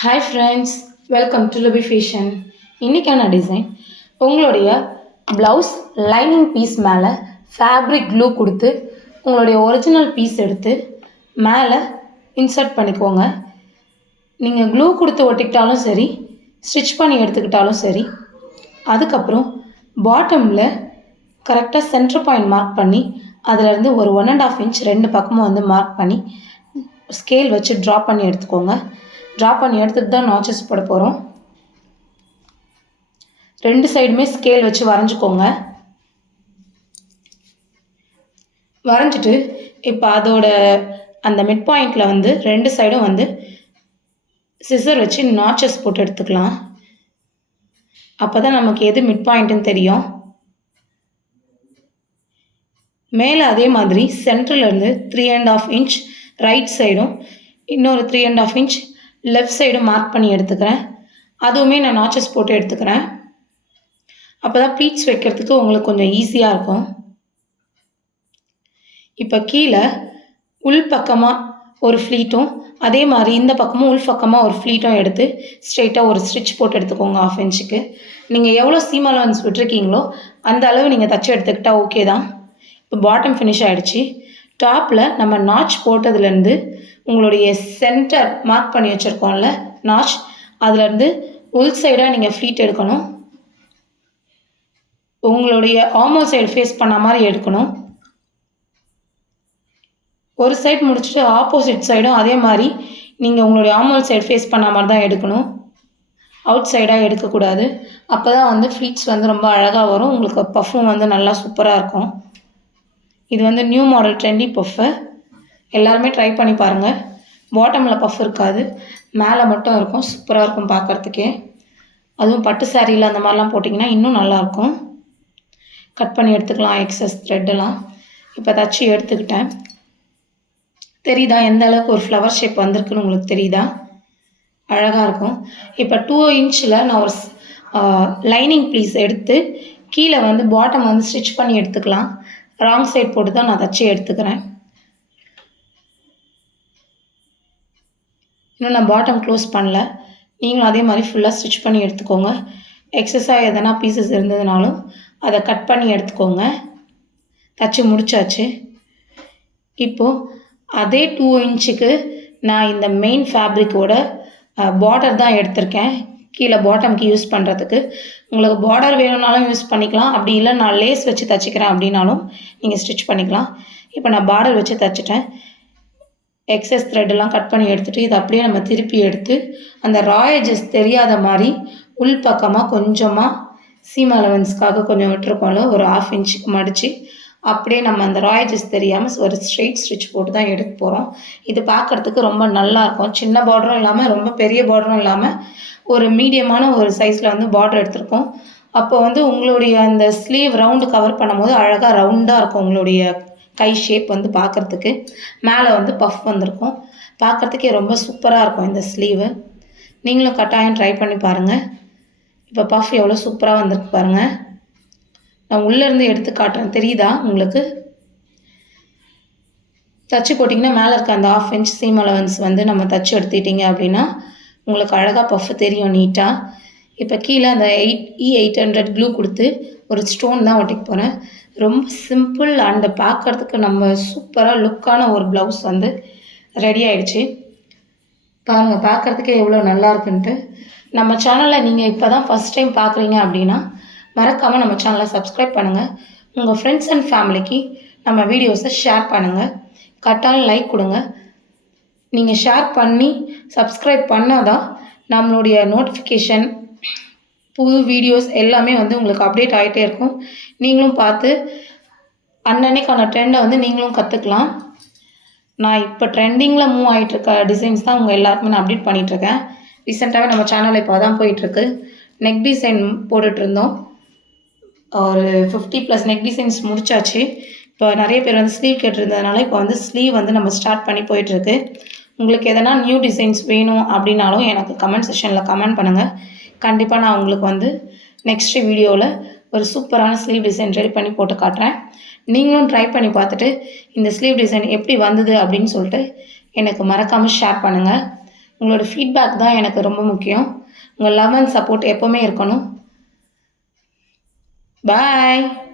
Hi friends, welcome to Lubi fashion. இன்றைக்கான design உங்களுடைய blouse lining piece மேலே ஃபேப்ரிக் க்ளூ கொடுத்து உங்களுடைய ஒரிஜினல் பீஸ் எடுத்து மேலே இன்சர்ட் பண்ணிக்கோங்க. நீங்கள் க்ளூ கொடுத்து ஒட்டிக்கிட்டாலும் சரி, ஸ்டிச் பண்ணி எடுத்துக்கிட்டாலும் சரி. அதுக்கப்புறம் பாட்டமில் கரெக்டாக சென்டர் பாயிண்ட் மார்க் பண்ணி அதிலேருந்து ஒரு 1.5 இன்ச் ரெண்டு பக்கமும் வந்து மார்க் பண்ணி ஸ்கேல் வச்சு ட்ரா பண்ணி எடுத்துக்கோங்க. ட்ரா பண்ணி எடுத்துகிட்டு தான் நாச்சஸ் போட போகிறோம். ரெண்டு சைடுமே ஸ்கேல் வச்சு வரைஞ்சிக்கோங்க. வரைஞ்சிட்டு இப்போ அதோட அந்த மிட் பாயிண்டில் வந்து ரெண்டு சைடும் வந்து சிசர் வச்சு நாச்சஸ் போட்டு எடுத்துக்கலாம். அப்போ தான் நமக்கு எது மிட் பாயிண்ட்டுன்னு தெரியும். மேலே அதே மாதிரி சென்டர்லேருந்து 3.5 இன்ச் ரைட் சைடும் இன்னொரு 3.5 இன்ச் லெஃப்ட் சைடும் மார்க் பண்ணி எடுத்துக்கிறேன். அதுவுமே நான் நாச்சஸ் போட்டு எடுத்துக்கிறேன். அப்போ தான் ப்ளீட்ஸ் வைக்கிறதுக்கு உங்களுக்கு கொஞ்சம் ஈஸியாக இருக்கும். இப்போ கீழே உள் பக்கமாக ஒரு ஃப்ளீட்டும் அதே மாதிரி இந்த பக்கமும் உள் பக்கமாக ஒரு ஃப்ளீட்டும் எடுத்து ஸ்ட்ரெயிட்டாக ஒரு ஸ்டிச் போட்டு எடுத்துக்கோங்க. 1/2 இன்ச்சுக்கு நீங்கள் எவ்வளோ சீம் அலவன்ஸ் விட்டுருக்கீங்களோ அந்த அளவு நீங்கள் தச்சு எடுத்துக்கிட்டால் ஓகே தான். இப்போ பாட்டம் ஃபினிஷ் ஆகிடுச்சு. டாப்பில் நம்ம நாச் போட்டதுலேருந்து உங்களுடைய சென்டர் மார்க் பண்ணி வச்சுருக்கோம்ல நாச், அதுலேருந்து உள் சைடாக நீங்கள் ஃப்ளீட் எடுக்கணும். உங்களுடைய ஆர்மல் சைடு ஃபேஸ் பண்ண மாதிரி எடுக்கணும். ஒரு சைடு முடிச்சுட்டு ஆப்போசிட் சைடும் அதே மாதிரி நீங்கள் உங்களுடைய ஆர்மல் சைடு ஃபேஸ் பண்ண மாதிரி தான் எடுக்கணும். அவுட் சைடாக எடுக்கக்கூடாது. அப்போ தான் வந்து ஃப்ளீட்ஸ் வந்து ரொம்ப அழகாக வரும். உங்களுக்கு பஃப்பும் வந்து நல்லா சூப்பராக இருக்கும். இது வந்து நியூ மாடல் ட்ரெண்டி பஃப்பு. எல்லாருமே ட்ரை பண்ணி பாருங்கள். பாட்டமில் பஃப் இருக்காது, மேலே மட்டும் இருக்கும். சூப்பராக இருக்கும் பார்க்குறதுக்கே. அதுவும் பட்டு சாரியில் அந்த மாதிரிலாம் போட்டிங்கன்னா இன்னும் நல்லாயிருக்கும். கட் பண்ணி எடுத்துக்கலாம் எக்ஸஸ் த்ரெட்டெல்லாம். இப்போ தச்சு எடுத்துக்கிட்டேன். தெரியுதா எந்த அளவுக்கு ஒரு ஃப்ளவர் ஷேப் வந்திருக்குன்னு உங்களுக்கு தெரியுதா? அழகாக இருக்கும். இப்போ 2 இன்ச்சில் நான் ஒரு லைனிங் பீஸ் எடுத்து கீழே வந்து பாட்டம் வந்து ஸ்டிச் பண்ணி எடுத்துக்கலாம். ராங் சைட் போட்டு தான் நான் தச்சு எடுத்துக்கிறேன். இன்னும் நான் பாட்டம் க்ளோஸ் பண்ணல. நீங்களும் அதே மாதிரி ஃபுல்லாக ஸ்டிச் பண்ணி எடுத்துக்கோங்க. எக்ஸஸாக எதனா பீசஸ் இருந்ததுனாலும் அதை கட் பண்ணி எடுத்துக்கோங்க. தச்சு முடிச்சாச்சு. இப்போது அதே 2 இன்ச்சுக்கு நான் இந்த மெயின் ஃபேப்ரிக்கோட பார்டர் தான் எடுத்திருக்கேன். கீழே பாட்டம்க்கு யூஸ் பண்ணுறதுக்கு. உங்களுக்கு பார்டர் வேணும்னாலும் யூஸ் பண்ணிக்கலாம். அப்படி இல்லை நான் லேஸ் வச்சு தச்சுக்கிறேன் அப்படின்னாலும் நீங்கள் ஸ்டிச் பண்ணிக்கலாம். இப்போ நான் பார்டர் வச்சு தச்சுட்டேன். எக்ஸஸ் த்ரெட்டெல்லாம் கட் பண்ணி எடுத்துகிட்டு இதை அப்படியே நம்ம திருப்பி எடுத்து அந்த ராயஜஸ் தெரியாத மாதிரி உள் பக்கமாக கொஞ்சமாக சீம் அலவன்ஸ்க்காக கொஞ்சம் விட்டுருக்கோம்ல, ஒரு 1/2 இன்ச்சுக்கு மடித்து அப்படியே நம்ம அந்த ராயஜஸ் தெரியாமல் ஒரு ஸ்ட்ரெயிட் ஸ்டிச் போட்டு தான் எடுக்க போகிறோம். இது பார்க்குறதுக்கு ரொம்ப நல்லாயிருக்கும். சின்ன பார்டரும் இல்லாமல் ரொம்ப பெரிய பார்டரும் இல்லாமல் ஒரு மீடியமான ஒரு சைஸில் வந்து பார்டர் எடுத்திருக்கோம். அப்போ வந்து உங்களுடைய அந்த ஸ்லீவ் ரவுண்டு கவர் பண்ணும்போது அழகாக ரவுண்டாக இருக்கும். உங்களுடைய கை ஷேப் வந்து பார்க்குறதுக்கு மேலே வந்து பஃப் வந்திருக்கும். பார்க்குறதுக்கே ரொம்ப சூப்பராக இருக்கும் இந்த ஸ்லீவு. நீங்களும் கட்டாயம் ட்ரை பண்ணி பாருங்கள். இப்போ பஃப் எவ்வளோ சூப்பராக வந்திருக்கு பாருங்கள். நான் உள்ளேருந்து எடுத்து காட்டுறேன், தெரியுதா உங்களுக்கு? தச்சு போட்டிங்கன்னா மேலே இருக்க அந்த 1/2 இன்ச் சீம் அலவன்ஸ் வந்து நம்ம தச்சு எடுத்துக்கிட்டிங்க அப்படின்னா உங்களுக்கு அழகாக பஃப் தெரியும் நீட்டாக. இப்போ கீழே அந்த E800 க்ளூ கொடுத்து ஒரு ஸ்டோன் தான் ஒட்டிக்க போகிறேன். ரொம்ப சிம்பிள் அண்ட் பார்க்குறதுக்கு நம்ம சூப்பராக லுக்கான ஒரு ப்ளவுஸ் வந்து ரெடி ஆகிடுச்சு. பாருங்கள் பார்க்குறதுக்கே எவ்வளோ நல்லா இருக்குன்ட்டு. நம்ம சேனலில் நீங்கள் இப்போ தான் ஃபஸ்ட் டைம் பார்க்குறீங்க அப்படின்னா மறக்காமல் நம்ம சேனலை சப்ஸ்கிரைப் பண்ணுங்கள். உங்கள் ஃப்ரெண்ட்ஸ் அண்ட் ஃபேமிலிக்கு நம்ம வீடியோஸை ஷேர் பண்ணுங்கள். கட்டாயம் லைக் கொடுங்க. நீங்கள் ஷேர் பண்ணி சப்ஸ்கிரைப் பண்ணால் தான் நம்மளுடைய நோட்டிஃபிகேஷன் புது வீடியோஸ் எல்லாமே வந்து உங்களுக்கு அப்டேட் ஆகிட்டே இருக்கும். நீங்களும் பார்த்து அன்னன்னைக்கான ட்ரெண்டை வந்து நீங்களும் கற்றுக்கலாம். நான் இப்போ ட்ரெண்டிங்கில் மூவ் ஆகிட்டுருக்க டிசைன்ஸ் தான் உங்கள் எல்லாருக்குமே நான் அப்டேட் பண்ணிகிட்ருக்கேன். ரீசெண்டாகவே நம்ம சேனலில் இப்போ தான் போயிட்டுருக்கு. நெக் டிசைன் போட்டுட்ருந்தோம். ஒரு 50+ நெக் டிசைன்ஸ் முடிச்சாச்சு. இப்போ நிறைய பேர் வந்து ஸ்லீவ் கேட்டிருந்ததுனால இப்போ வந்து ஸ்லீவ் வந்து நம்ம ஸ்டார்ட் பண்ணி போயிட்டுருக்கு. உங்களுக்கு எதனா நியூ டிசைன்ஸ் வேணும் அப்படின்னாலும் எனக்கு கமெண்ட் செக்ஷனில் கமெண்ட் பண்ணுங்கள். கண்டிப்பாக நான் உங்களுக்கு வந்து நெக்ஸ்ட் வீடியோவில் ஒரு சூப்பரான ஸ்லீவ் டிசைன் ரெடி பண்ணி போட்டு காட்டுறேன். நீங்களும் ட்ரை பண்ணி பார்த்துட்டு இந்த ஸ்லீவ் டிசைன் எப்படி வந்தது அப்படின்னு சொல்லிட்டு எனக்கு மறக்காமல் ஷேர் பண்ணுங்கள். உங்களோட ஃபீட்பேக் தான் எனக்கு ரொம்ப முக்கியம். உங்கள் லவ் அண்ட் சப்போர்ட் எப்போவுமே இருக்கணும். பாய்.